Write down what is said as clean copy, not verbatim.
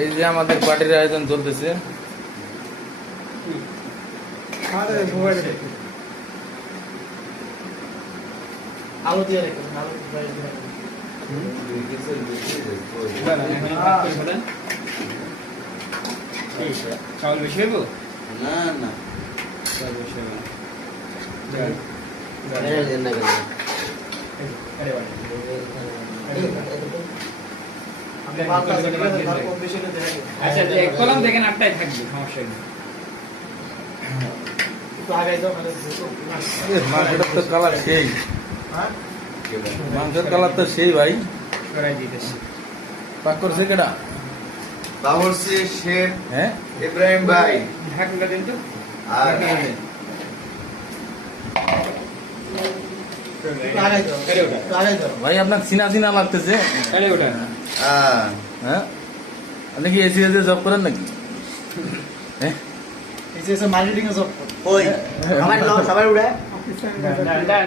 এই যে আমাদের পার্টির আয়োজন চলতেছে। আলো দিয়ে রেখে আলো চাউল বেশি হইব না না চাউল বেশি হইব আচ্ছা এক কলম দেখেন আটটাই থাকবে সমস্যা নেই মাংসটার তো কালার সেই, মাংসের কালার তো সেই ভাই। করাই দিতেছি পাক করছে কেডা? বাবরসি শেখ হ্যাঁ ইব্রাহিম ভাই ঢাকনা দেন তো আর ভাই আপনার চিনা চিনা লাগতেছে। হ্যাঁ আপনি কি এসি জব করেন নাকি? হ্যাঁ ওই আমার নাম সবাই উড়ে